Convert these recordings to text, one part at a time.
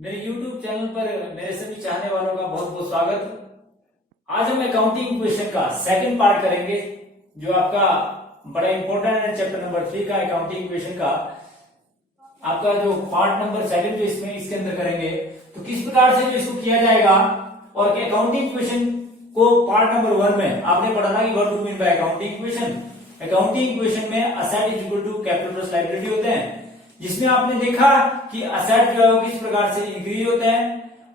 मेरे YouTube channel पर मेरे सभी चाहने वालों का बहुत बहुत स्वागत। आज हम अकाउंटिंग इक्वेशन का सेकंड पार्ट करेंगे, जो आपका बड़ा इंपॉर्टेंट है। चैप्टर नंबर 3 का अकाउंटिंग इक्वेशन का आपका जो पार्ट नंबर सेकंड जो इसके अंदर करेंगे, तो किस प्रकार से जो इसको किया जाएगा। और अकाउंटिंग इक्वेशन को पार्ट नंबर 1 में आपने पढ़ा था कि what do mean by accounting equation. Accounting equation में asset is equal to capital plus liability होते हैं, जिसमें आपने देखा कि असेट जो है किस प्रकार से इंक्रीज होते हैं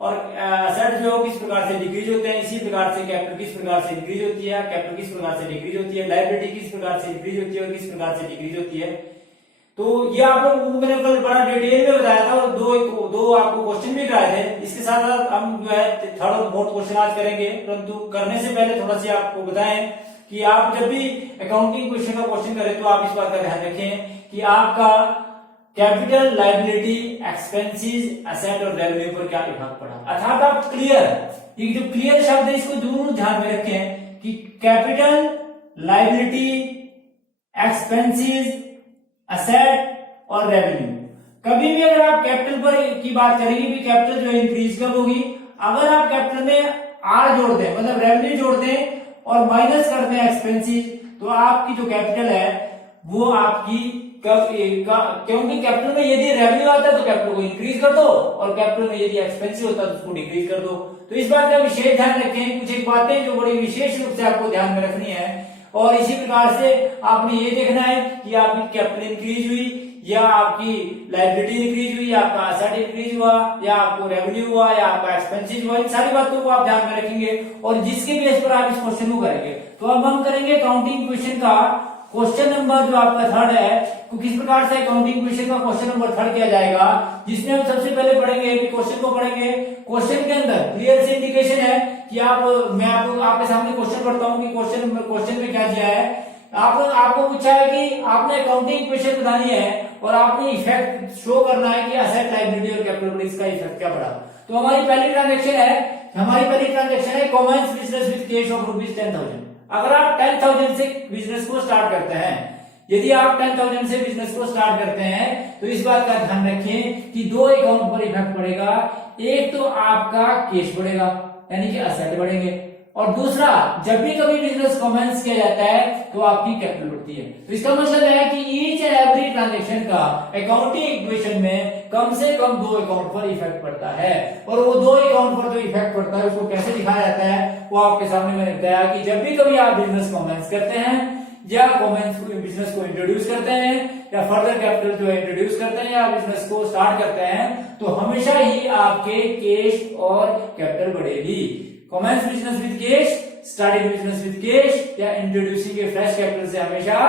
और असेट जो है किस प्रकार से डिक्रीज होते हैं। इसी प्रकार से कैपिटल किस प्रकार से इंक्रीज होती है, कैपिटल किस प्रकार से डिक्रीज होती है, लायबिलिटी किस प्रकार से इंक्रीज होती है और किस प्रकार से डिक्रीज होती है। तो ये आप लोग मैंने कल बड़ा डिटेल में बताया था और दो आपको क्वेश्चन भी कराए थे। इसके साथ साथ हम जो है थर्ड और फोर्थ क्वेश्चन आज करेंगे, परंतु करने से पहले थोड़ा सा आपको बताएं कि आप जब भी अकाउंटिंग क्वेश्चन का क्वेश्चन करें तो आप इस बात का ध्यान रखें कि आपका कैपिटल, लायबिलिटी, एक्सपेंसेस, एसेट और रेवेन्यू पर क्या इफेक्ट पड़ा। अर्थात आप क्लियर, ये जो क्लियर शब्द है इसको जरूर ध्यान में रखें कि कैपिटल, लायबिलिटी, एक्सपेंसेस, एसेट और रेवेन्यू, कभी भी अगर आप कैपिटल पर की बात करेंगे कि कैपिटल जो है इंक्रीज कब होगी, अगर आप कैपिटल में आर जोड़ दें, मतलब रेवेन्यू जोड़ दें और माइनस कर दें एक्सपेंसेस, तो आपकी जो कैपिटल है वो आपकी क्योंकि कैपिटल में यदि रेवेन्यू आता है तो कैपिटल को इंक्रीज कर दो और कैपिटल में यदि एक्सपेंसिव होता है तो उसको डिक्रीज कर दो। तो इस बात का विशेष ध्यान रखें। कुछ एक बातें जो बड़ी विशेष रूप से आपको ध्यान में रखनी है और इसी प्रकार से आपने ये देखना है कि आपकी कैपिटल इंक्रीज हुई या आपकी लायबिलिटी इंक्रीज हुई या आपका एसेट इंक्रीज हुआ या आपको रेवेन्यू हुआ या आपका एक्सपेंसिव हुआ। इन सारी बातों को आप ध्यान में रखेंगे और जिसके बेस पर आप इस क्वेश्चन को करेंगे। तो अब हम करेंगे अकाउंटिंग इक्वेशन का क्वेश्चन नंबर जो आपका थर्ड है, तो किस प्रकार से अकाउंटिंग इक्वेशन का क्वेश्चन नंबर थर्ड किया जाएगा, जिसमें हम सबसे पहले पढ़ेंगे क्वेश्चन को पढ़ेंगे। क्वेश्चन के अंदर क्लियर से इंडिकेशन है कि मैं आपके सामने क्वेश्चन पढ़ता हूं कि क्वेश्चन में क्या दिया है। आपको पूछा है कि आपने अकाउंटिंग इक्वेशन बनानी है और आपने इफेक्ट शो करना है कि एसेट, लायबिलिटी और कैपिटल पर इसका इफेक्ट क्या पड़ा। तो हमारी पहली ट्रांजेक्शन है commerce business with cash of ₹10,000। अगर आप 10,000 से बिजनेस को स्टार्ट करते हैं, यदि आप 10,000 से बिजनेस को स्टार्ट करते हैं तो इस बात का ध्यान रखें कि दो अकाउंट पर इफेक्ट पड़ेगा। एक तो आपका कैश बढ़ेगा यानी कि असेट बढ़ेंगे, और दूसरा जब भी कभी बिजनेस कमेंस किया जाता है तो आपकी कैपिटल बढ़ती है। तो इसका मतलब है कि ईच एंड एवरी ट्रांजेक्शन का अकाउंटिंग इक्वेशन में कम से कम दो अकाउंट पर इफेक्ट पड़ता है, और वो दो अकाउंट पर जो इफेक्ट पड़ता है उसको कैसे दिखाया जाता है वो आपके सामने मैंने बताया कि जब भी कभी आप बिजनेस कमेंस करते हैं या बिजनेस को इंट्रोड्यूस करते हैं या फर्दर कैपिटल जो है इंट्रोड्यूस करते हैं या बिजनेस को स्टार्ट करते हैं, तो हमेशा ही आपके कैश और कैपिटल बढ़ेगी। Commences business with cash, starting business with cash या इंट्रोड्यूसिंग ए फ्रेश कैपिटल से हमेशा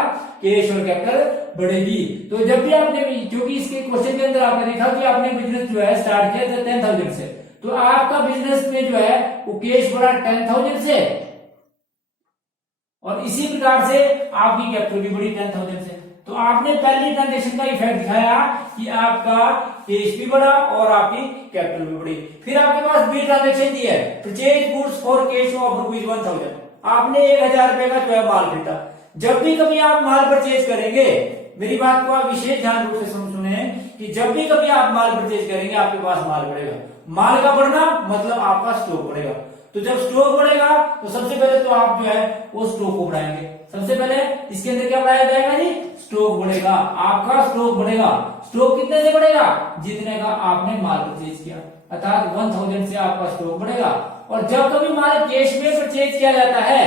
कैश और कैपिटल बढ़ेगी। तो जब भी आपने, क्योंकि इसके क्वेश्चन के अंदर आपने देखा कि आपने बिजनेस जो है स्टार्ट किया था 10,000 से, तो आपका बिजनेस में जो है वो कैश बढ़ा 10,000 से और इसी प्रकार से आपकी कैपिटल भी बढ़ी 10,000 से। तो आपने पहली ट्रांजेक्शन का इफेक्ट दिखाया कि आपका कैश भी बढ़ा और आपकी कैपिटल भी बढ़ी। फिर आपके पास बी ट्रांजेक्शन दी है purchase goods for cash of ₹1,000। आपने 1,000 रुपए का जो है माल खरीदा। जब भी कभी आप माल परचेज करेंगे, मेरी बात को आप विशेष ध्यान रूप से सुने कि जब भी कभी आप माल परचेज करेंगे आपके पास माल बढ़ेगा। माल का बढ़ना मतलब आपका स्टॉक बढ़ेगा। तो जब स्टॉक बढ़ेगा तो सबसे पहले तो आप जो है वो स्टॉक को बढ़ाएंगे। सबसे पहले इसके अंदर क्या बढ़ाया जाएगा जी, स्टॉक बढ़ेगा। आपका स्टॉक बढ़ेगा। स्टॉक कितने से बढ़ेगा, जितने का आपने माल परचेज किया, अर्थात 1,000 से आपका स्टॉक बढ़ेगा। और जब कभी माल कैश में परचेज किया जाता है,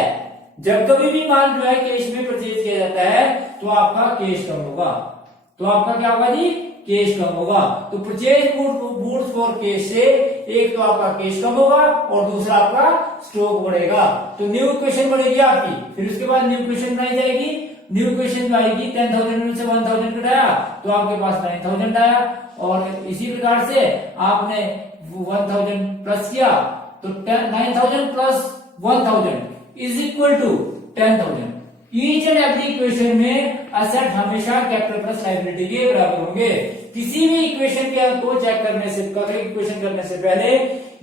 जब कभी भी माल जो है कैश में परचेज किया जाता है तो आपका कैश कम होगा। तो आपका क्या होगा जी, कैश कम होगा। तो परचेज गुड्स फॉर कैश से एक तो आपका कैश कम होगा और दूसरा आपका स्टॉक बढ़ेगा। तो न्यू इक्वेशन बढ़ेगी आपकी। फिर उसके बाद न्यू इक्वेशन बनाई जाएगी। न्यू इक्वेशन आएगी 10,000 में से 1,000 घटाया तो आपके पास 9,000 आया, और इसी प्रकार से आपने 1,000 प्लस किया तो 9,000 plus 1,000 is equal to 10,000। Each and every equation में असेट हमेशा कैपिटल प्लस लायबिलिटी के बराबर होंगे। किसी भी इक्वेशन के को चेक करने से, इक्वेशन करने से पहले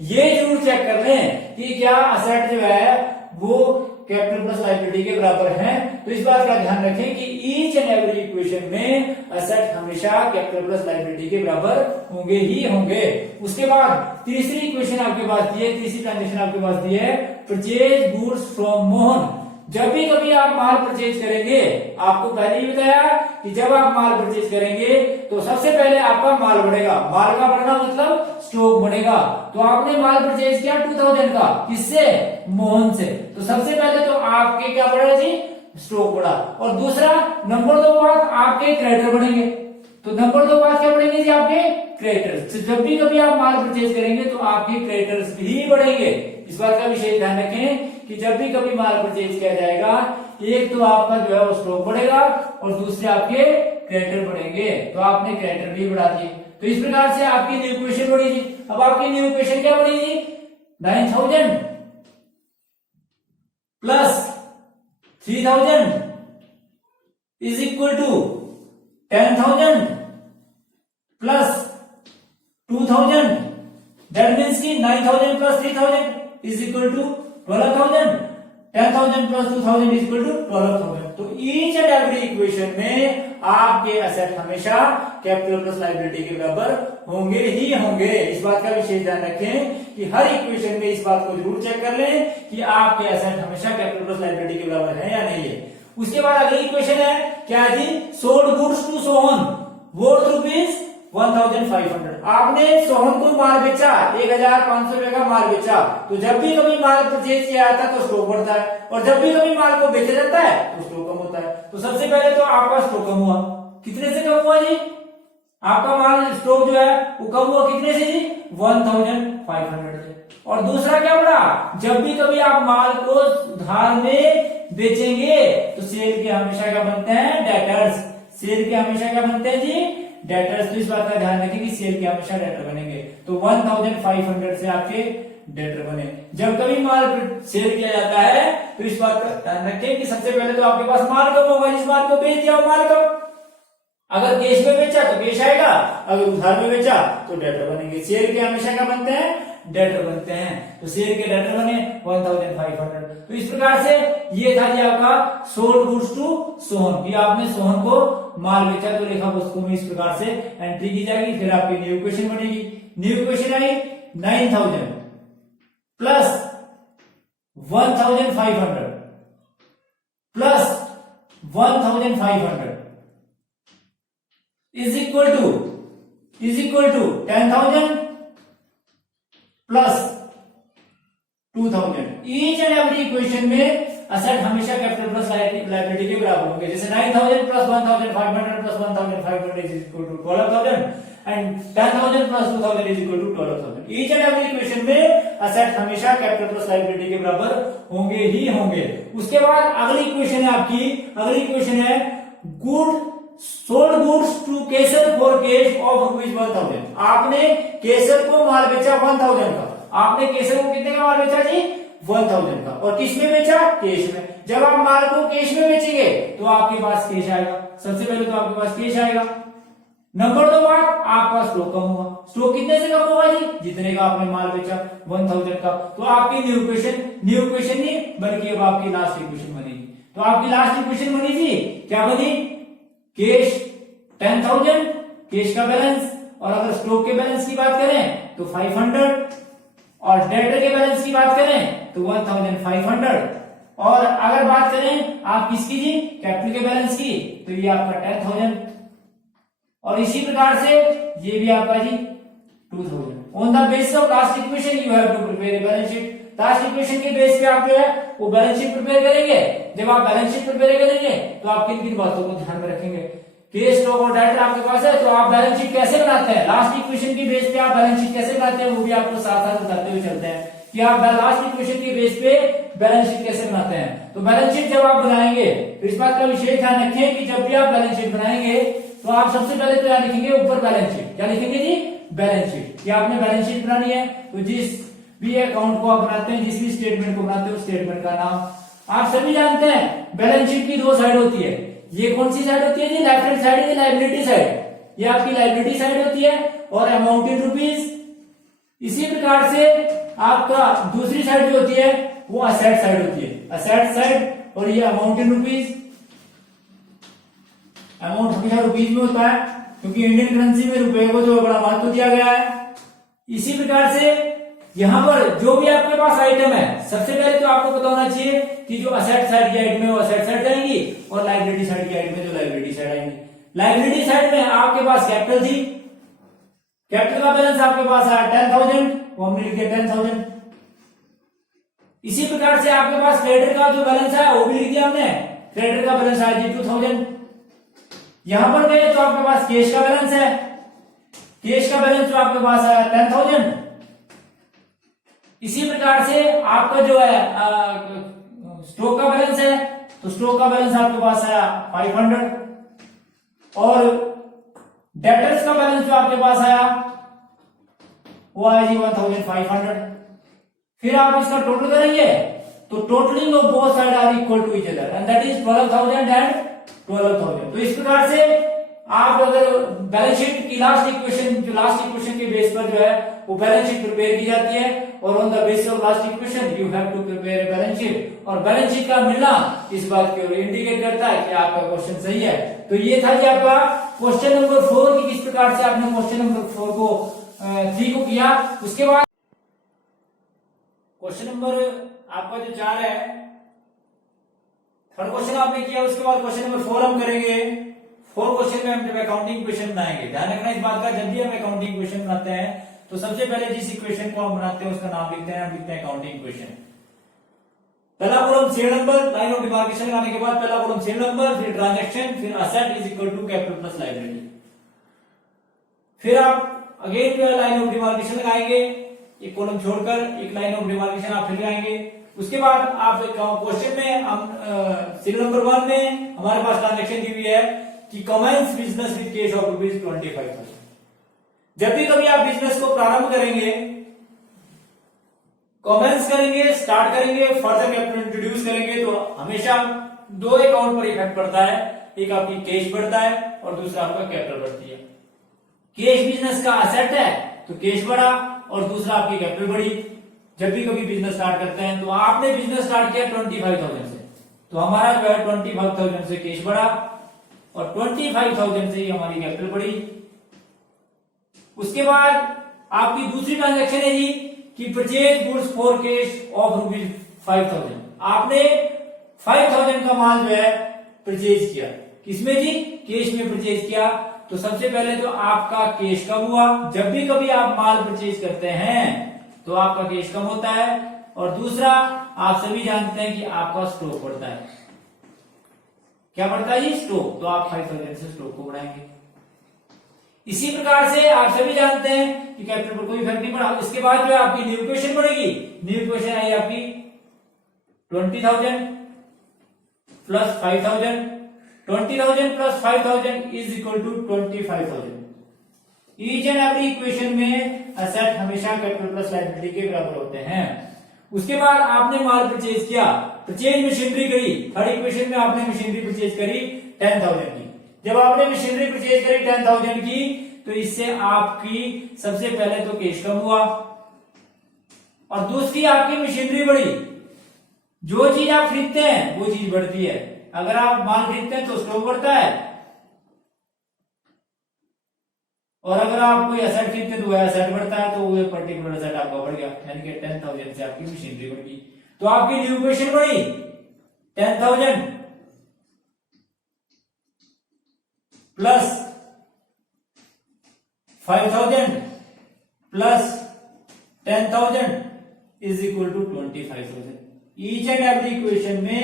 ये जरूर चेक कर लें कि क्या असेट जो है वो कैपिटल प्लस लायबिलिटी के बराबर हैं। तो इस बात का ध्यान रखें कि ईच एंड एवरी इक्वेशन में असेट हमेशा कैपिटल प्लस लायबिलिटी के बराबर होंगे ही होंगे। उसके बाद तीसरी इक्वेशन आपके पास दी है, तीसरी ट्रांजेक्शन आपके पास दी है, परचेज गुड्स फ्रॉम मोहन। जब भी कभी आप माल परचेज करेंगे, आपको पहले ही बताया कि जब आप माल परचेज करेंगे तो सबसे पहले आपका माल बढ़ेगा। माल का बढ़ना मतलब स्टॉक बढ़ेगा। तो आपने माल परचेज किया 2000 का, किससे? मोहन से। तो सबसे पहले तो आपके क्या बढ़ेगा जी? स्टॉक बढ़ा। और दूसरा नंबर 2 बात, आपके क्रेडिटर बढ़ेंगे। तो नंबर 2 बात क्या बढ़ेंगे जी? आपके क्रेडिटर्स। तो जब भी कभी आप माल परचेज करेंगे तो आपके क्रेडिटर्स भी बढ़ेंगे। इस बात का विशेष ध्यान रखें कि जब भी कभी माल परचेज किया जाएगा, एक तो आपका जो है वो स्टॉक बढ़ेगा और दूसरे आपके क्रेडिटर बढ़ेंगे। तो आपने क्रेडिटर भी बढ़ा दिए। तो इस प्रकार से आपकी न्यू इक्वेशन बनी जी। अब आपकी न्यू इक्वेशन क्या बनी जी? 9000 plus 3000 is equal to 10,000 plus 2,000। That means की 9,000 plus 3,000 is equal to 12,000। 10,000 plus 2,000 is equal to 12,000। तो ईच एंड एवरी इक्वेशन में आपके एसेट हमेशा कैपिटल प्लस लायबिलिटी के बराबर होंगे ही होंगे। इस बात का विशेष ध्यान रखें कि हर इक्वेशन में इस बात को जरूर चेक कर लें कि आपके एसेट हमेशा कैपिटल प्लस लायबिलिटी के बराबर है या नहीं है। उसके बाद अगली इक्वेशन है क्या जी? Sold goods to Sohan worth rupees 1500। आपने सोहन को माल बेचा, 1500 रुपए का माल बेचा। तो जब भी कभी माल परचेज किया जाता है तो स्टॉक बढ़ता है, और जब भी कभी माल को बेचा जाता है तो स्टॉक कम होता है। तो सबसे पहले तो आपका स्टॉक कम हुआ। कितने से कम हुआ जी? आपका माल स्टॉक जो है वो कम हुआ कितने से जी? 1500 से। और दूसरा क्या बढ़ा? जब भी कभी आप माल को उधार में बेचेंगे तो सेल के हमेशा क्या बनते हैं? डेटर्स। सेल के हमेशा क्या बनते हैं जी? डेटर्स। तो इस बात का ध्यान रखें कि सेल के हमेशा डेटर बनेंगे। तो 1500 से आपके डेटर बने। जब कभी माल सेल किया जाता है तो इस बात का ध्यान रखें कि सबसे पहले तो आपके पास माल कम होगा, जिस माल को बेच दिया वो माल कम। अगर कैश में बेचा तो कैश आएगा, अगर उधार में बेचा तो डेटर बनेंगे। सेल के हमेशा क्या बनते हैं? डेटर बनते हैं। तो सेल के डेटर बने 1500। तो इस प्रकार से ये था जी आपका सोल्ड गुड्स टू सोहन, कि आपने सोहन को माल बेचा तो लेखा पुस्तकों में इस प्रकार से एंट्री की जाएगी। फिर आपकी न्यू इक्वेशन बनेगी। न्यू इक्वेशन आई 9000 plus 1500 plus 1500 is equal to 10,000 plus 2,000। Each and every equation में असेट हमेशा कैपिटल प्लस लायबिलिटी के बराबर होंगे। जैसे 9,000 plus 1,500 plus 1,500 is equal to 12,000 and 10,000 plus 2,000 is equal to 12,000। Each and every equation में asset हमेशा capital plus liability के बराबर होंगे ही होंगे। उसके बाद अगली इक्वेशन है आपकी, अगली इक्वेशन है good sold goods to Kesar for cash of rupees 1,000। आपने केसर को माल बेचा 1,000 का। आपने केसर को कितने का माल बेचा जी? 1,000 का। और किस में बेचा? कैश में। जब आप माल को कैश में बेचेंगे तो आपके पास कैश आएगा। सबसे पहले तो आपके पास कैश आएगा। नंबर 2 बात, आपका स्टॉक कम होगा। स्टॉक कितने से कम होगा जी? जितने का आपने माल बेचा 1000 का। तो आपकी न्यू इक्वेशन नहीं बल्कि अब आपकी लास्ट इक्वेशन बनेगी। तो आपकी लास्ट इक्वेशन बनी जी, क्या बनी? कैश 10,000 कैश का बैलेंस, और अगर स्टॉक के बैलेंस की बात करें तो 500, और डेटर के बैलेंस की बात करें तो 1500, और अगर बात करें आप किसकी जी? कैपिटल के बैलेंस की, तो ये आपका 10,000, और इसी प्रकार से ये भी आपका जी 2,000। On the basis of last equation you have to prepare a balance sheet. Last equation के बेस पे आप जो है वो बैलेंस शीट प्रिपेयर करेंगे। जब आप बैलेंस शीट प्रिपेयर करेंगे तो आप किन किन बातों को ध्यान में रखेंगे? कैश, स्टॉक और डेटर आपके पास है, तो आप बैलेंस शीट कैसे बनाते हैं? लास्ट इक्वेशन की बेस पे आप बैलेंस शीट कैसे बनाते हैं वो भी आपको साथ साथ बताते हुए चलते हैं कि आप लास्ट इक्वेशन की बेस पे बैलेंस शीट कैसे बनाते हैं। तो बैलेंस शीट जब आप बनाएंगे तो इस बात का विशेष ध्यान रखें कि जब भी आप बैलेंस शीट बनाएंगे तो आप सबसे पहले तो क्या लिखेंगे? ऊपर बैलेंस शीट। क्या लिखेंगे जी? Balance sheet. कि आपने बैलेंस शीट बनानी है तो जिस भी अकाउंट को आप बनाते हैं, जिस भी स्टेटमेंट को बनाते हैं उस स्टेटमेंट का नाम। आप सभी जानते हैं बैलेंस शीट की 2 साइड होती है। ये कौन सी साइड होती है जी? लेफ्ट हैंड साइड, ये लायबिलिटी साइड। ये आपकी लायबिलिटी साइड होती है, और अमाउंट इन रुपीज। इसी प्रकार से आपका दूसरी साइड जो होती है वो असेट साइड होती है। असेट साइड, और ये अमाउंट इन रुपीज, अमाउंट हमेशा रुपीज में होता है क्योंकि इंडियन करेंसी में रुपए को जो बड़ा महत्व दिया गया है। इसी प्रकार से यहां पर जो भी आपके पास आइटम है, सबसे पहले तो आपको पता होना चाहिए कि जो असेट साइड की आइटम है वो असेट साइड जाएंगी और लायबिलिटी साइड की आइटम है जो लायबिलिटी साइड आएंगी। लायबिलिटी साइड में आपके पास कैपिटल थी, कैपिटल का बैलेंस आपके पास आया 10,000, वो हमने लिख दिया 10,000। इसी प्रकार से आपके पास क्रेडिटर का जो बैलेंस है वो भी लिख दिया हमने, क्रेडिटर का बैलेंस आया 2,000। यहां पर गए तो आपके पास कैश का बैलेंस है, कैश का बैलेंस जो आपके पास आया 10,000। इसी प्रकार से आपका जो है स्टॉक का बैलेंस है, तो स्टॉक का बैलेंस आपके पास आया 500, और डेटर्स का बैलेंस जो आपके पास आया वो आया जी 1,500। फिर आप इसका टोटल करेंगे तो totalling of both side are equal to each other and that is 12,000 and 12,000। तो इस प्रकार से आप अगर बैलेंस शीट की लास्ट इक्वेशन, जो लास्ट इक्वेशन के बेस पर जो है वो बैलेंस शीट प्रिपेयर की जाती है, और on the basis of last equation you have to prepare a balance sheet. और बैलेंस शीट का मिलना इस बात की ओर इंडिकेट करता है कि आपका क्वेश्चन सही है। तो ये था जी आपका क्वेश्चन नंबर 4 की किस प्रकार से आपने क्वेश्चन नंबर 4 को 3 को किया। उसके बाद क्वेश्चन नंबर आपका जो 4 है, थर्ड क्वेश्चन आपने किया, उसके बाद क्वेश्चन नंबर 4 हम करेंगे। 4 क्वेश्चन में हम जब अकाउंटिंग क्वेश्चन बनाएंगे, ध्यान रखना इस बात का, जब भी हम अकाउंटिंग क्वेश्चन बनाते हैं तो सबसे पहले जिस इक्वेशन को हम बनाते हैं उसका नाम लिखते हैं, हम लिखते हैं अकाउंटिंग क्वेश्चन। पहला column cell number, line of demarcation लगाने के बाद पहला कॉलम सेल नंबर, फिर ट्रांजैक्शन, फिर asset is equal to capital plus liability. फिर आप अगेन जो है लाइन ऑफ डिमार्केशन लगाएंगे, एक कॉलम छोड़कर एक लाइन ऑफ डिमार्केशन आप फिर लगाएंगे। उसके बाद आप क्वेश्चन में हम सीरियल नंबर 1 में हमारे पास ट्रांजैक्शन दी हुई है कि commence business with cash of rupees 25,000। जब भी कभी आप बिजनेस को प्रारंभ करेंगे, कमेंस करेंगे, स्टार्ट करेंगे, फर्दर कैपिटल इंट्रोड्यूस करेंगे, तो हमेशा 2 अकाउंट पर इफेक्ट पड़ता है, एक आपकी कैश बढ़ता है और दूसरा आपका कैपिटल बढ़ती है। कैश बिजनेस का असेट है तो कैश बढ़ा और दूसरा आपकी कैपिटल बढ़ी। जब भी कभी बिजनेस स्टार्ट करते हैं तो आपने बिजनेस स्टार्ट किया 25,000 से, तो हमारा जो है 25,000 से कैश बढ़ा और 25,000 से ही हमारी कैपिटल बढ़ी। उसके बाद आपकी दूसरी ट्रांजैक्शन है जी कि purchase goods for cash of rupees 5,000। आपने 5,000 का माल जो है परचेज किया, किसमें जी? कैश में परचेज किया। तो सबसे पहले तो आपका कैश कम हुआ, जब भी कभी आप माल परचेज करते हैं तो आपका कैश कम होता है, और दूसरा आप सभी जानते हैं कि आपका स्टॉक बढ़ता है। क्या बढ़ता है जी? स्टॉक। तो आप 5,000 से स्टॉक को बढ़ाएंगे। इसी प्रकार से आप सभी जानते हैं कि कैपिटल पर कोई इफेक्ट नहीं पड़ा। इसके बाद जो है आपकी न्यू इक्वेशन बढ़ेगी, न्यू इक्वेशन आई आपकी 20,000 plus 5,000, 20,000 plus 5,000 is equal to 25,000। Each and every equation में असेट हमेशा कैपिटल प्लस लायबिलिटी के बराबर होते हैं। उसके बाद आपने माल परचेज किया, परचेज मशीनरी करी, थर्ड इक्वेशन में आपने मशीनरी परचेज करी 10,000 की। जब आपने मशीनरी परचेज करी 10,000 की तो इससे आपकी सबसे पहले तो कैश कम हुआ और दूसरी आपकी मशीनरी बढ़ी। जो चीज आप खरीदते हैं वो चीज बढ़ती है। अगर आप माल खरीदते हैं तो स्टॉक बढ़ता है, और अगर आप कोई एसेट खरीदते हैं तो वह एसेट बढ़ता है, तो वो पर्टिकुलर एसेट आपका बढ़ गया, यानी कि 10,000 से आपकी मशीनरी बढ़ गई। तो आपकी न्यू इक्वेशन बढ़ी 10,000 plus 5,000 plus 10,000 is equal to 25,000। Each and every equation में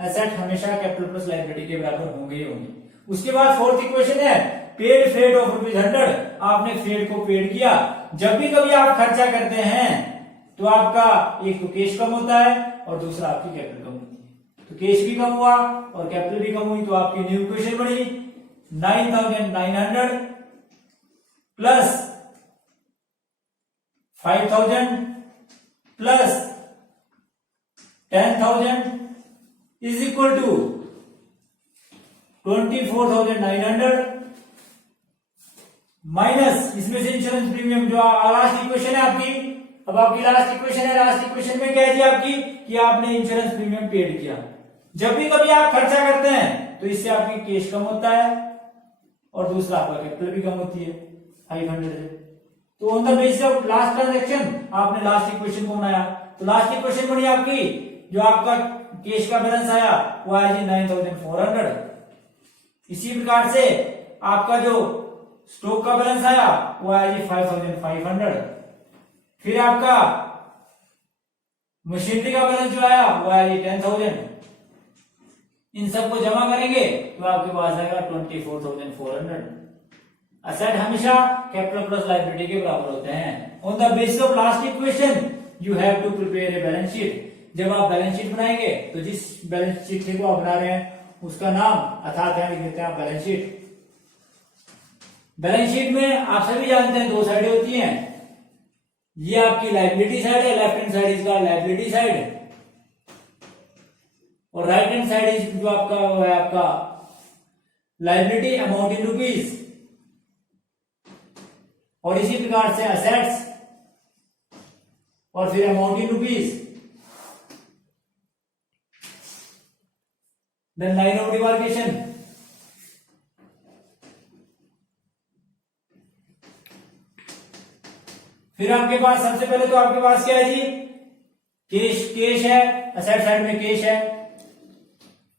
एसेट हमेशा कैपिटल प्लस लायबिलिटी के बराबर होंगे ही होंगे। उसके बाद फोर्थ इक्वेशन है पेड फ्रेट ऑफ रुपीज 100। आपने फ्रेट को पेड किया। जब भी कभी आप खर्चा करते हैं तो आपका एक तो कैश कम होता है और दूसरा आपकी कैपिटल कम होती है। तो कैश भी कम हुआ और कैपिटल भी कम हुई, तो आपकी न्यू इक्वेशन बनी 9,900 plus 5,000 plus 10,000 is equal to 24,900 minus इसमें से इंश्योरेंस प्रीमियम जो लास्ट इक्वेशन है आपकी। अब आपकी लास्ट इक्वेशन है, लास्ट इक्वेशन में क्या है जी आपकी कि आपने इंश्योरेंस प्रीमियम पेड किया। जब भी कभी आप खर्चा करते हैं तो इससे आपकी कैश कम होता है और दूसरा आपका कैपिटल भी कम होती है 500 से। तो on the basis of last transaction आपने लास्ट इक्वेशन को बनाया। तो लास्ट इक्वेशन बनी आपकी, जो आपका कैश का बैलेंस आया वो आया जी 9400। इसी प्रकार से आपका जो स्टॉक का बैलेंस आया वो आया जी 5500। फिर आपका मशीनरी का बैलेंस जो आया वो आया जी 10,000। इन सबको जमा करेंगे तो आपके पास आएगा 24,400। असेट हमेशा कैपिटल प्लस लायबिलिटी के बराबर होते हैं। On the basis of last equation you have to prepare a balance sheet. जब आप बैलेंस शीट बनाएंगे तो जिस बैलेंस शीट को आप बना रहे हैं उसका नाम अर्थात यहाँ लिख देते हैं आप बैलेंस शीट। बैलेंस शीट में आप सभी जानते हैं दो साइडें होती हैं। ये आपकी लायबिलिटी साइड है, लेफ्ट हैंड साइड इसका लायबिलिटी साइड, और राइट हैंड साइड जो आपका वो है आपका लायबिलिटी अमाउंट इन रुपीज। और इसी प्रकार से असेट्स और फिर amount in rupees. Then line of demarcation. फिर आपके पास सबसे पहले तो आपके पास क्या है जी, कैश है, असेट साइड में कैश है।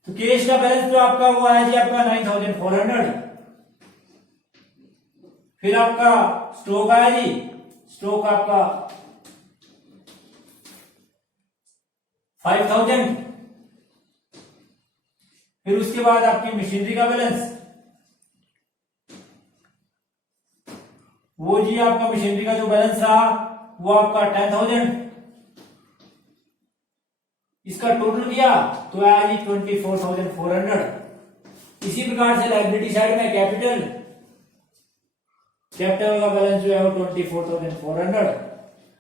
तो कैश का बैलेंस जो आपका वो आया जी आपका 9400। फिर आपका स्टॉक आया जी, स्टॉक आपका 5000। फिर उसके बाद आपकी मशीनरी का बैलेंस, वो जी आपका मशीनरी का जो बैलेंस रहा वो आपका 10,000। इसका टोटल किया तो आया जी 24,400। इसी प्रकार से लायबिलिटी साइड में कैपिटल का बैलेंस जो है वो 24,400।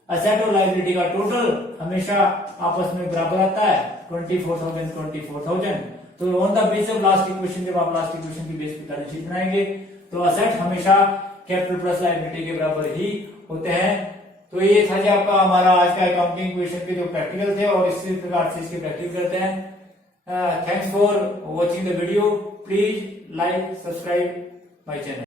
असेट और लायबिलिटी का टोटल हमेशा आपस में बराबर आता है 24,000। तो on the base of last equation, जब आप लास्ट इक्वेशन की बेस पे बैलेंस शीट बनाएंगे तो असेट हमेशा कैपिटल प्लस लायबिलिटी के बराबर ही होते हैं। तो ये था जी आपका हमारा आज का अकाउंटिंग इक्वेशन के जो प्रैक्टिकल थे, और इसी प्रकार से इसके प्रैक्टिकल करते हैं। Thanks for watching the video. Please like subscribe my channel.